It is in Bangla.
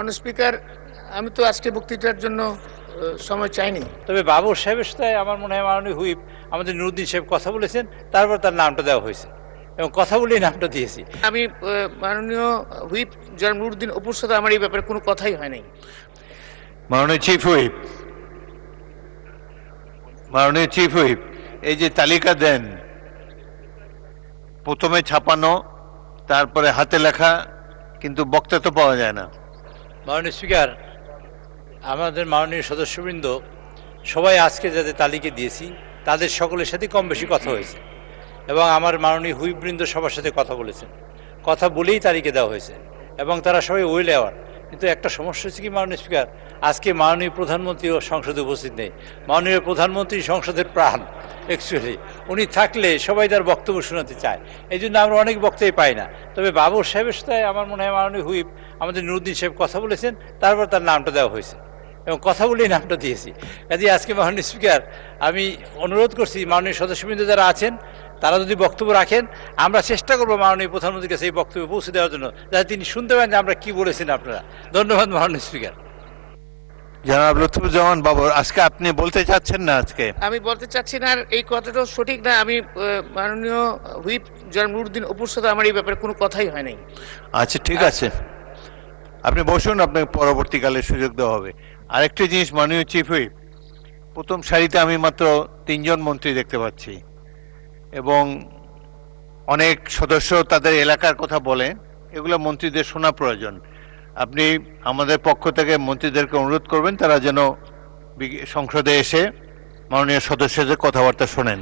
মাননীয় স্পিকার, আমি তো আজকে বক্তৃতার জন্য সময় চাইনি। তবে বাবর সাহেবের সাথে আমার মনে হয় মাননীয় হুইপ আমাদের নুরুদ্দিন সাহেব কথা বলেছেন, তারপর তার নামটা দেওয়া হয়েছে এবং কথা বলেই নামটা দিয়েছি। আমি মাননীয় হুইপ জনাব নুরুদ্দিন অপুর সাথে আমার এই ব্যাপারে কোনো কথাই হয় নাই। মাননীয় চিফ হুইপ, এই যে তালিকা দেন, প্রথমে ছাপানো, তারপরে হাতে লেখা, কিন্তু বক্তা তো পাওয়া যায় না। মাননীয় স্পিকার, আমাদের মাননীয় সদস্যবৃন্দ সবাই আজকে যাদের তালিকা দিয়েছি তাদের সকলের সাথে কম বেশি কথা হয়েছে এবং আমার মাননীয় হুইপবৃন্দ সবার সাথে কথা বলেছেন, কথা বলেই তালিকা দেওয়া হয়েছে এবং তারা সবাই ওয়েল অ্যাওয়ার। কিন্তু একটা সমস্যা হচ্ছে কি মাননীয় স্পিকার, আজকে মাননীয় প্রধানমন্ত্রীও সংসদে উপস্থিত নেই। মাননীয় প্রধানমন্ত্রী সংসদের প্রাণ, অ্যাকচুয়ালি উনি থাকলে সবাই তার বক্তব্য শোনাতে চায়, এই জন্য আমরা অনেক বক্তব্য পাই না। তবে বাবর সাহেবের সাথে আমার মনে হয় মাননীয় হুইপ আমাদের নুরুদ্দিন সাহেব কথা বলেছেন, তারপর তার নামটা দেওয়া হয়েছে এবং কথা বলেই নামটা দিয়েছি। কাজে আজকে মাননীয় স্পিকার, আমি অনুরোধ করছি মাননীয় সদস্যবৃন্দ যারা আছেন তারা যদি বক্তব্য রাখেন, আমরা চেষ্টা করবো মাননীয় প্রধানমন্ত্রীর কাছে এই বক্তব্য পৌঁছে দেওয়ার জন্য, যাতে তিনি শুনতে পারেন যে আমরা কি বলেছেন আপনারা। ধন্যবাদ মাননীয় স্পিকার। জনাব লুৎফুজ্জামান বাবর, আজকে আপনি বলতে চাচ্ছেন না? আজকে আমি বলতে চাচ্ছি না, আর এই কথাটা সঠিক না। আমি মাননীয় হুইপ জনাব নুরুদ্দিন অপুর সাথে আমার এই ব্যাপারে কোনো কথাই হয় নাই। আচ্ছা, ঠিক আছে, আপনি বসুন, আপনাকে পরবর্তীকালে সুযোগ দেওয়া হবে। আরেকটি জিনিস, মাননীয় চিফ হুইপ, প্রথম সারিতে আমি মাত্র 3 জন মন্ত্রী দেখতে পাচ্ছি এবং অনেক সদস্য তাদের এলাকার কথা বলে, এগুলো মন্ত্রীদের শোনা প্রয়োজন। আপনি আমাদের পক্ষ থেকে মন্ত্রীদেরকে অনুরোধ করবেন তারা যেন সংসদে এসে মাননীয় সদস্যদের কথাবার্তা শোনেন।